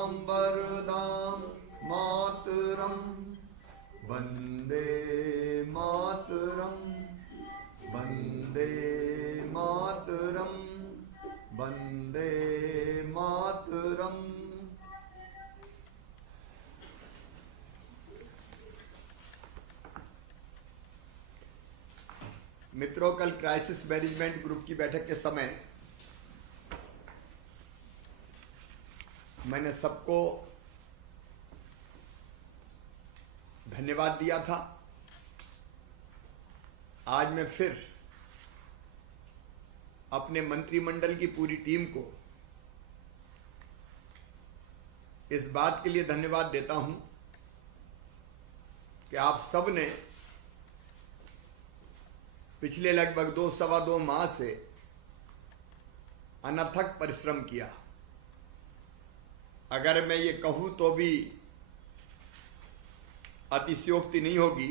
वरदां मातरं वन्दे मातरं वन्दे मातरं वन्दे मातरम्। मित्रों, कल क्राइसिस मैनेजमेंट ग्रुप की बैठक के समय मैंने सबको धन्यवाद दिया था। आज मैं फिर अपने मंत्रिमंडल की पूरी टीम को इस बात के लिए धन्यवाद देता हूं कि आप सब ने पिछले लगभग 2-2.25 माह से अनथक परिश्रम किया। अगर मैं ये कहूं तो भी अतिशयोक्ति नहीं होगी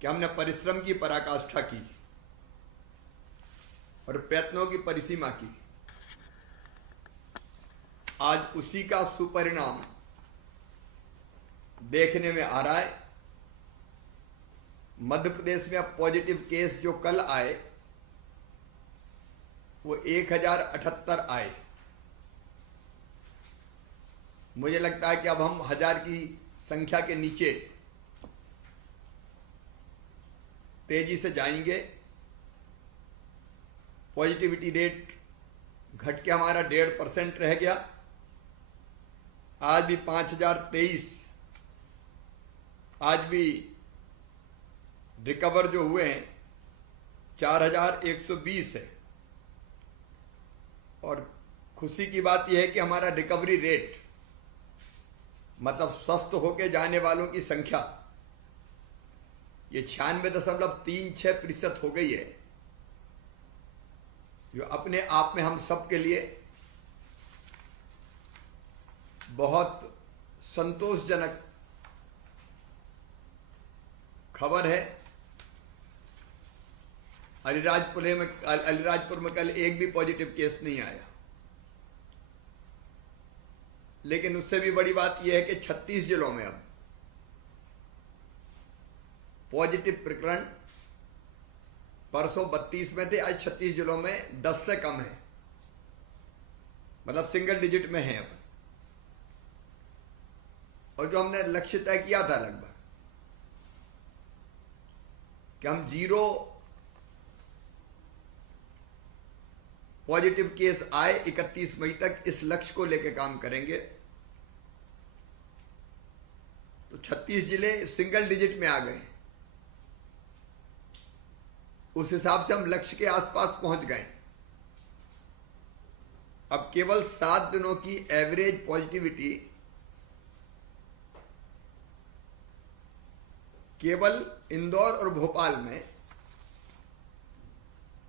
कि हमने परिश्रम की पराकाष्ठा की और प्रयत्नों की परिसीमा की। आज उसी का सुपरिणाम देखने में आ रहा है। मध्य प्रदेश में अब पॉजिटिव केस जो कल आए वो 1078 आए। मुझे लगता है कि अब हम 1000 की संख्या के नीचे तेजी से जाएंगे। पॉजिटिविटी रेट घट के हमारा 1.5% रह गया। आज भी 5023, आज भी रिकवर जो हुए हैं 4120 है। और खुशी की बात यह है कि हमारा रिकवरी रेट मतलब स्वस्थ होके जाने वालों की संख्या ये 96.36% हो गई है, जो अपने आप में हम सब के लिए बहुत संतोषजनक खबर है। अलीराजपुर में कल एक भी पॉजिटिव केस नहीं आया। लेकिन उससे भी बड़ी बात यह है कि 36 जिलों में अब पॉजिटिव प्रकरण, परसों 32 में थे, आज 36 जिलों में 10 से कम है, मतलब सिंगल डिजिट में है अब। और जो हमने लक्ष्य तय किया था लगभग कि हम 0 पॉजिटिव केस आए 31 मई तक, इस लक्ष्य को लेकर काम करेंगे। तो 36 जिले सिंगल डिजिट में आ गए। उस हिसाब से हम लक्ष्य के आसपास पहुंच गए। अब केवल 7 दिनों की एवरेज पॉजिटिविटी केवल इंदौर और भोपाल में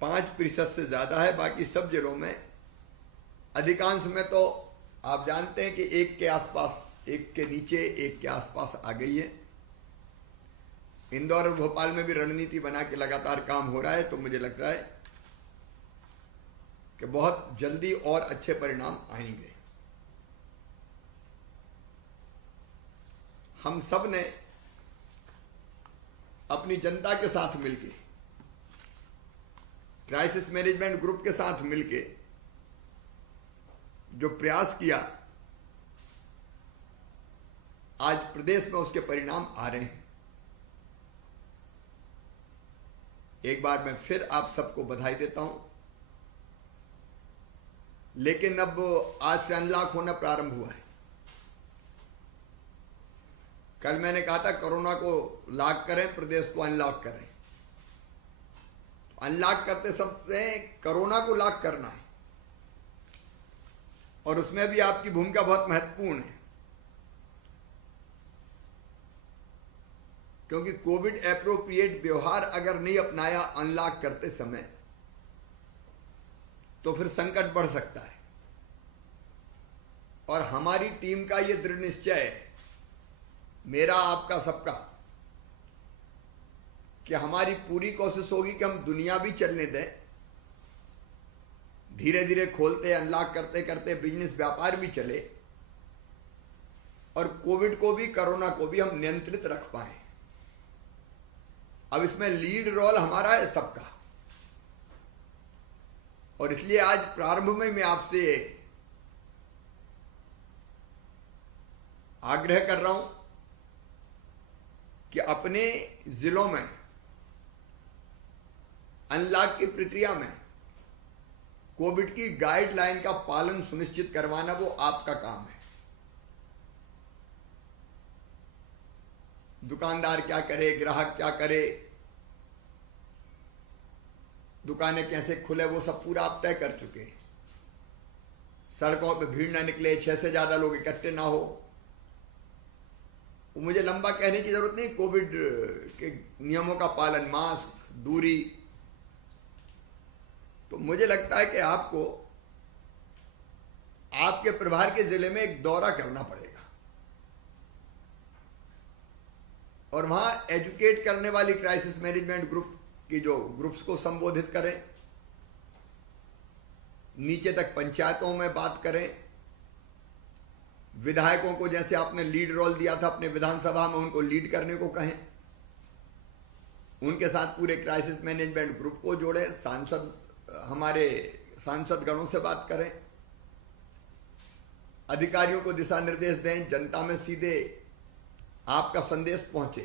5% से ज्यादा है। बाकी सब जिलों में अधिकांश में तो आप जानते हैं कि 1 के आसपास, 1 के नीचे, 1 के आसपास आ गई है। इंदौर और भोपाल में भी रणनीति बना के लगातार काम हो रहा है। तो मुझे लग रहा है कि बहुत जल्दी और अच्छे परिणाम आएंगे। हम सब ने अपनी जनता के साथ मिलके, क्राइसिस मैनेजमेंट ग्रुप के साथ मिलके जो प्रयास किया, आज प्रदेश में उसके परिणाम आ रहे हैं। एक बार मैं फिर आप सबको बधाई देता हूं। लेकिन अब आज से अनलॉक होना प्रारंभ हुआ है। कल मैंने कहा था कोरोना को लॉक करें, प्रदेश को अनलॉक करें। अनलॉक करते समय कोरोना को लॉक करना है और उसमें भी आपकी भूमिका बहुत महत्वपूर्ण है, क्योंकि कोविड एप्रोप्रिएट व्यवहार अगर नहीं अपनाया अनलॉक करते समय तो फिर संकट बढ़ सकता है। और हमारी टीम का यह दृढ़ निश्चय है, मेरा, आपका, सबका, कि हमारी पूरी कोशिश होगी कि हम दुनिया भी चलने दें, धीरे धीरे खोलते, अनलॉक करते करते बिजनेस व्यापार भी चले और कोविड को भी, कोरोना को भी हम नियंत्रित रख पाए। अब इसमें लीड रोल हमारा है, सबका। और इसलिए आज प्रारंभ में मैं आपसे आग्रह कर रहा हूं कि अपने जिलों में अनलॉक की प्रक्रिया में कोविड की गाइडलाइन का पालन सुनिश्चित करवाना वो आपका काम है। दुकानदार क्या करे, ग्राहक क्या करे, दुकानें कैसे खुले, वो सब पूरा आप तय कर चुके हैं। सड़कों पे भीड़ ना निकले, 6 से ज्यादा लोग इकट्ठे ना हो। मुझे लंबा कहने की जरूरत नहीं, कोविड के नियमों का पालन, मास्क, दूरी। तो मुझे लगता है कि आपको आपके प्रभार के जिले में एक दौरा करना पड़ेगा और वहां एजुकेट करने वाली क्राइसिस मैनेजमेंट ग्रुप की जो ग्रुप्स को संबोधित करें, नीचे तक पंचायतों में बात करें, विधायकों को जैसे आपने लीड रोल दिया था अपने विधानसभा में, उनको लीड करने को कहें, उनके साथ पूरे क्राइसिस मैनेजमेंट ग्रुप को जोड़े, हमारे सांसद गणों से बात करें, अधिकारियों को दिशा निर्देश दें, जनता में सीधे आपका संदेश पहुंचे।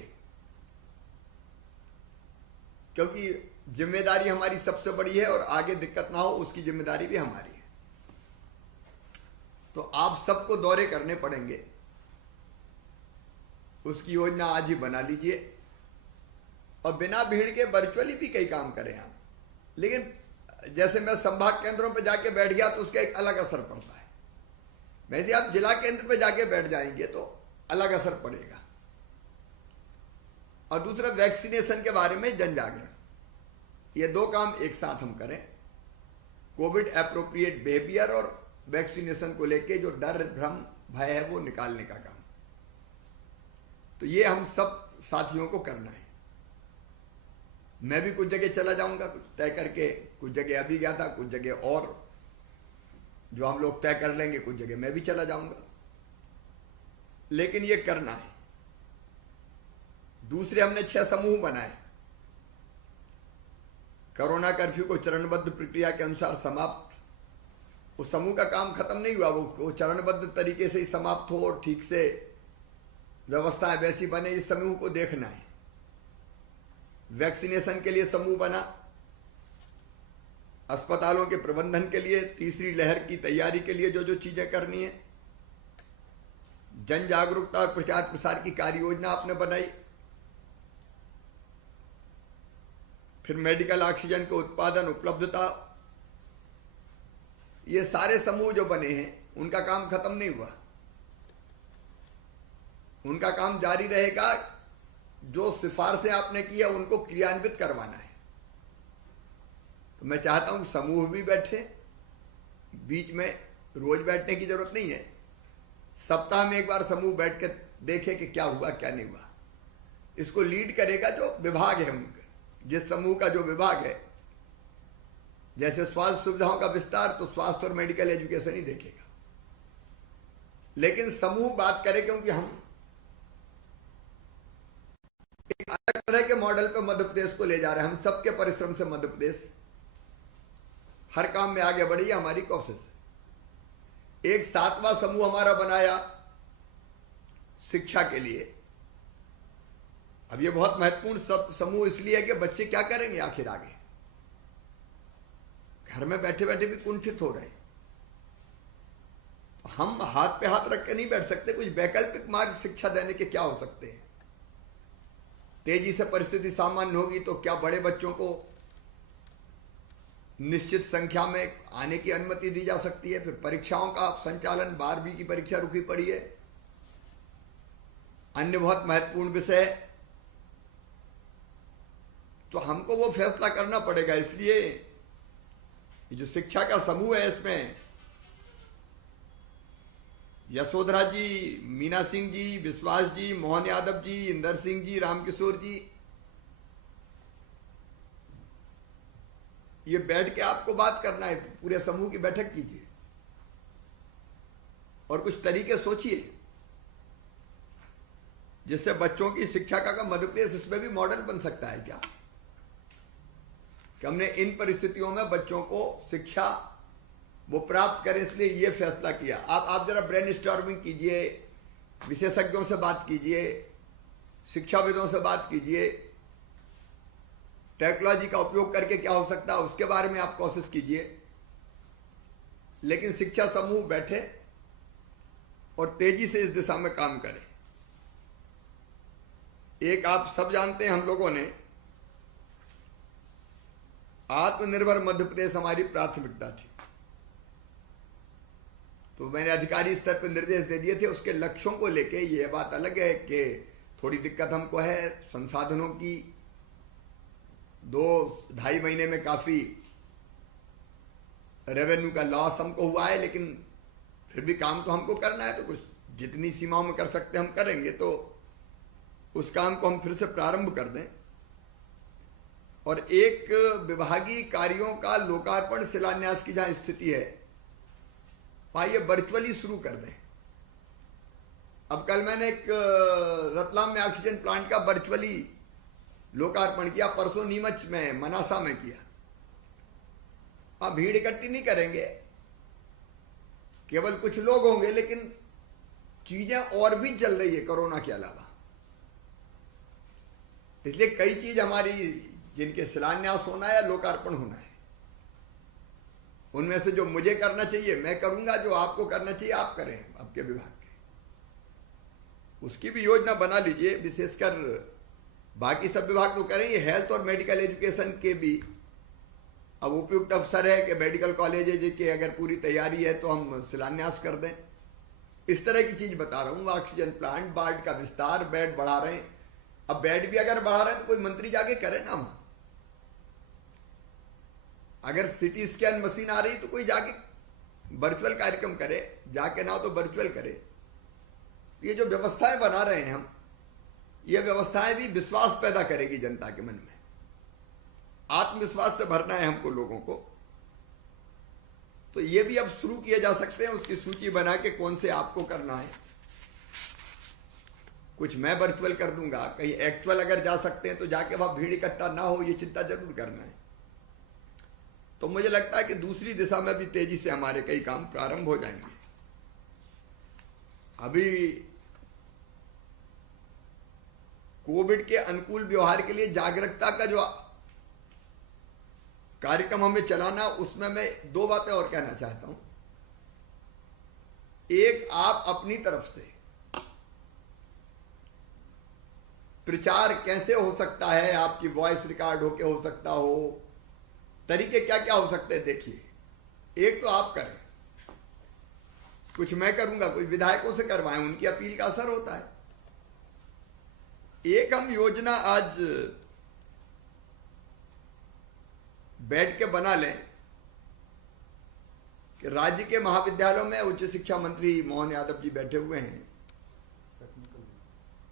क्योंकि जिम्मेदारी हमारी सबसे बड़ी है और आगे दिक्कत ना हो उसकी जिम्मेदारी भी हमारी है। तो आप सबको दौरे करने पड़ेंगे, उसकी योजना आज ही बना लीजिए और बिना भीड़ के वर्चुअली भी कई काम करें आप। लेकिन जैसे मैं संभाग केंद्रों पर जाके बैठ गया तो उसका एक अलग असर पड़ता है, वैसे आप जिला केंद्र पे जाके बैठ जाएंगे तो अलग असर पड़ेगा। और दूसरा, वैक्सीनेशन के बारे में जन जागरण, ये 2 काम एक साथ हम करें। कोविड एप्रोप्रिएट बिहेवियर और वैक्सीनेशन को लेके जो डर, भ्रम, भय है वो निकालने का काम, तो ये हम सब साथियों को करना है। मैं भी कुछ जगह चला जाऊंगा, कुछ तय करके, कुछ जगह अभी गया था, कुछ जगह और जो हम लोग तय कर लेंगे, कुछ जगह मैं भी चला जाऊंगा, लेकिन ये करना है। दूसरे, हमने 6 समूह बनाए। कोरोना कर्फ्यू को चरणबद्ध प्रक्रिया के अनुसार समाप्त, उस समूह का काम खत्म नहीं हुआ, वो चरणबद्ध तरीके से ही समाप्त हो और ठीक से व्यवस्थाएं वैसी बने, इस समूह को देखना है। वैक्सीनेशन के लिए समूह बना, अस्पतालों के प्रबंधन के लिए, तीसरी लहर की तैयारी के लिए जो जो चीजें करनी है, जन जागरूकता और प्रचार प्रसार की कार्य योजना आपने बनाई, फिर मेडिकल ऑक्सीजन के उत्पादन, उपलब्धता, ये सारे समूह जो बने हैं उनका काम खत्म नहीं हुआ, उनका काम जारी रहेगा। जो सिफारिशें आपने की है उनको क्रियान्वित करवाना है। तो मैं चाहता हूं समूह भी बैठे, बीच में रोज बैठने की जरूरत नहीं है, सप्ताह में एक बार समूह बैठ के देखे कि क्या हुआ क्या नहीं हुआ। इसको लीड करेगा जो विभाग है उनका, जिस समूह का जो विभाग है, जैसे स्वास्थ्य सुविधाओं का विस्तार तो स्वास्थ्य और मेडिकल एजुकेशन ही देखेगा, लेकिन समूह बात करे, क्योंकि हम एक अलग तरह के मॉडल पे मध्य प्रदेश को ले जा रहे हैं। हम सबके परिश्रम से मध्य प्रदेश हर काम में आगे बढ़ी है, हमारी कोशिश है। एक 7वां समूह हमारा बनाया शिक्षा के लिए। अब ये बहुत महत्वपूर्ण समूह इसलिए है कि बच्चे क्या करेंगे आखिर आगे, घर में बैठे बैठे भी कुंठित हो रहे। हम हाथ पे हाथ रख के नहीं बैठ सकते, कुछ वैकल्पिक मार्ग शिक्षा देने के क्या हो सकते हैं। तेजी से परिस्थिति सामान्य होगी तो क्या बड़े बच्चों को निश्चित संख्या में आने की अनुमति दी जा सकती है। फिर परीक्षाओं का संचालन, 12वीं की परीक्षा रुकी पड़ी है, अन्य बहुत महत्वपूर्ण विषय, तो हमको वो फैसला करना पड़ेगा। इसलिए ये जो शिक्षा का समूह है, इसमें यशोधरा जी, मीना सिंह जी, विश्वास जी, मोहन यादव जी, इंदर सिंह जी, रामकिशोर जी, ये बैठ के आपको बात करना है, पूरे समूह की बैठक कीजिए और कुछ तरीके सोचिए जिससे बच्चों की शिक्षा का मध्य प्रदेश इसमें भी मॉडल बन सकता है क्या, कि हमने इन परिस्थितियों में बच्चों को शिक्षा वो प्राप्त करें, इसलिए ये फैसला किया। आप जरा ब्रेन स्टॉर्मिंग कीजिए, विशेषज्ञों से बात कीजिए, शिक्षाविदों से बात कीजिए, टेक्नोलॉजी का उपयोग करके क्या हो सकता है उसके बारे में आप कोशिश कीजिए। लेकिन शिक्षा समूह बैठे और तेजी से इस दिशा में काम करें। एक आप सब जानते हैं, हम लोगों ने आत्मनिर्भर मध्य प्रदेश हमारी प्राथमिकता थी, तो मैंने अधिकारी स्तर पर निर्देश दे दिए थे। उसके लक्ष्यों को लेके ये बात अलग है कि थोड़ी दिक्कत हमको है संसाधनों की, 2-2.5 महीने में काफी रेवेन्यू का लॉस हमको हुआ है, लेकिन फिर भी काम तो हमको करना है, तो कुछ जितनी सीमाओं में कर सकते हम करेंगे, तो उस काम को हम फिर से प्रारंभ कर दें। और एक विभागीय कार्यों का लोकार्पण शिलान्यास की जहां स्थिति है वहां ये वर्चुअली शुरू कर दें। अब कल मैंने एक रतलाम में ऑक्सीजन प्लांट का वर्चुअली लोकार्पण किया, परसों नीमच में मनासा में किया। वहां भीड़ इकट्ठी नहीं करेंगे, केवल कुछ लोग होंगे, लेकिन चीजें और भी चल रही है कोरोना के अलावा। इसलिए कई चीज हमारी जिनके शिलान्यास होना है या लोकार्पण होना है, उनमें से जो मुझे करना चाहिए मैं करूंगा, जो आपको करना चाहिए आप करें आपके विभाग के, उसकी भी योजना बना लीजिए। विशेषकर बाकी सब विभाग तो करें, ये हेल्थ और मेडिकल एजुकेशन के भी अब उपयुक्त अवसर है कि मेडिकल कॉलेज के अगर पूरी तैयारी है तो हम शिलान्यास कर दें। इस तरह की चीज बता रहा हूं। ऑक्सीजन प्लांट, वार्ड का विस्तार, बेड बढ़ा रहे हैं। अब बेड भी अगर बढ़ा रहे हैं तो कोई मंत्री जाके करे ना वहां। अगर सिटी स्कैन मशीन आ रही तो कोई जाके वर्चुअल कार्यक्रम करे, जाके ना हो तो वर्चुअल करे। ये जो व्यवस्थाएं बना रहे हैं हम, ये व्यवस्थाएं भी विश्वास पैदा करेगी जनता के मन में। आत्मविश्वास से भरना है हमको लोगों को। तो ये भी अब शुरू किए जा सकते हैं, उसकी सूची बना के कौन से आपको करना है। कुछ मैं वर्चुअल कर दूंगा, कहीं एक्चुअल अगर जा सकते हैं तो जाके वहां भीड़ इकट्ठा ना हो, ये चिंता जरूर करना है। तो मुझे लगता है कि दूसरी दिशा में भी तेजी से हमारे कई काम प्रारंभ हो जाएंगे। अभी कोविड के अनुकूल व्यवहार के लिए जागरूकता का जो कार्यक्रम हमें चलाना, उसमें मैं 2 बातें और कहना चाहता हूं। एक, आप अपनी तरफ से प्रचार कैसे हो सकता है, आपकी वॉइस रिकॉर्ड होके हो सकता हो, तरीके क्या क्या हो सकते हैं देखिए। एक तो आप करें, कुछ मैं करूंगा, कुछ विधायकों से करवाएं, उनकी अपील का असर होता है। एक हम योजना आज बैठ के बना लें कि राज्य के महाविद्यालयों में उच्च शिक्षा मंत्री मोहन यादव जी बैठे हुए हैं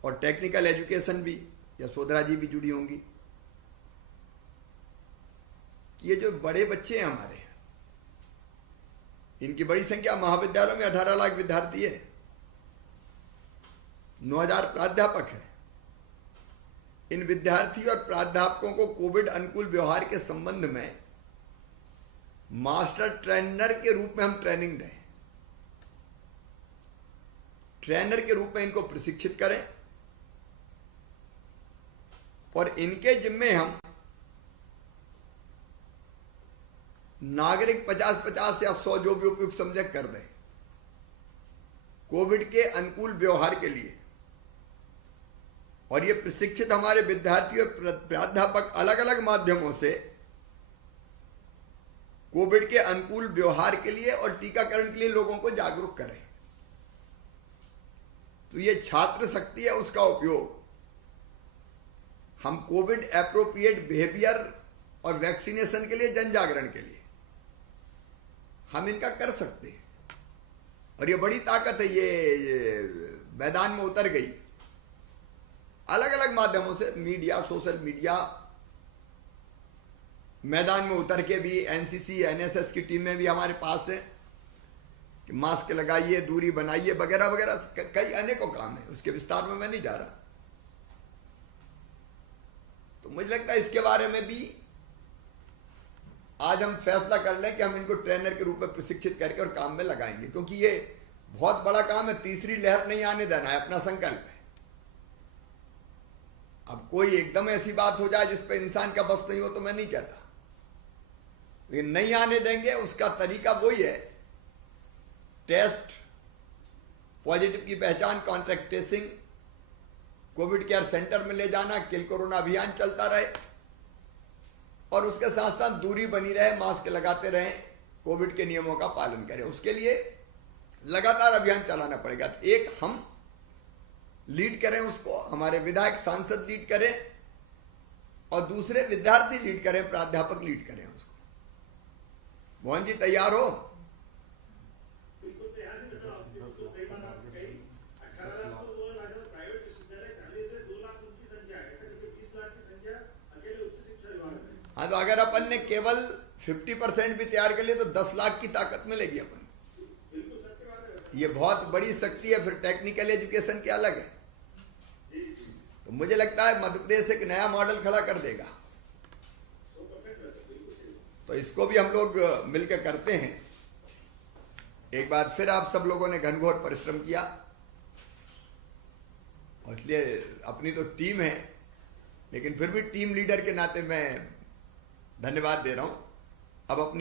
और टेक्निकल एजुकेशन भी, यशोधरा जी भी जुड़ी होंगी। ये जो बड़े बच्चे हैं हमारे, इनकी बड़ी संख्या महाविद्यालयों में 18 लाख विद्यार्थी है, 9,000 प्राध्यापक है। इन विद्यार्थी और प्राध्यापकों को कोविड अनुकूल व्यवहार के संबंध में मास्टर ट्रेनर के रूप में हम ट्रेनिंग दें, ट्रेनर के रूप में इनको प्रशिक्षित करें और इनके जिम्मे हम नागरिक 50-50 या 100 जो भी उपयुक्त समझे कर दें कोविड के अनुकूल व्यवहार के लिए। और ये प्रशिक्षित हमारे विद्यार्थी और प्राध्यापक अलग अलग माध्यमों से कोविड के अनुकूल व्यवहार के लिए और टीकाकरण के लिए लोगों को जागरूक करें। तो ये छात्र शक्ति है, उसका उपयोग हम कोविड एप्रोप्रिएट बिहेवियर और वैक्सीनेशन के लिए, जन जागरण के लिए हम इनका कर सकते हैं। और ये बड़ी ताकत है, ये मैदान में उतर गई अलग अलग माध्यमों से, मीडिया, सोशल मीडिया, मैदान में उतर के भी एनसीसी एनएसएस की टीमें भी हमारे पास है कि मास्क लगाइए, दूरी बनाइए, वगैरह वगैरह कई अनेकों काम है। उसके विस्तार में मैं नहीं जा रहा। तो मुझे लगता है इसके बारे में भी आज हम फैसला कर लें कि हम इनको ट्रेनर के रूप में प्रशिक्षित करके और काम में लगाएंगे, क्योंकि ये बहुत बड़ा काम है। तीसरी लहर नहीं आने देना है, अपना संकल्प है। अब कोई एकदम ऐसी बात हो जाए जिस पे इंसान का बस नहीं हो तो मैं नहीं कहता, लेकिन नहीं आने देंगे। उसका तरीका वही है, टेस्ट, पॉजिटिव की पहचान, contract tracing, Covid care centre में ले जाना, किल कोरोना अभियान चलता रहे और उसके साथ साथ दूरी बनी रहे, मास्क लगाते रहें, कोविड के नियमों का पालन करें। उसके लिए लगातार अभियान चलाना पड़ेगा। तो एक हम लीड करें उसको, हमारे विधायक सांसद लीड करें और दूसरे विद्यार्थी लीड करें, प्राध्यापक लीड करें उसको। मोहन जी तैयार हो? बिल्कुल तैयार है सर, बिल्कुल सही बात आपने कही। 18 लाख तो वो प्राइवेट विश्वविद्यालय चालू से 2 लाख उनकी संख्या है, ऐसा करके 20 लाख की संख्या अकेले उच्च शिक्षा विभाग में। हाँ, तो अगर अपन ने केवल 50% भी तैयार कर लिए तो 10 लाख की ताकत मिलेगी अपन। बिल्कुल सत्य बात है। ये बहुत बड़ी शक्ति है। फिर टेक्निकल एजुकेशन क्या अलग है। तो मुझे लगता है मध्य प्रदेश एक नया मॉडल खड़ा कर देगा। तो इसको भी हम लोग मिलकर करते हैं। एक बार फिर आप सब लोगों ने घनघोर परिश्रम किया और इसलिए अपनी तो टीम है, लेकिन फिर भी टीम लीडर के नाते मैं धन्यवाद दे रहा हूं। अब अपनी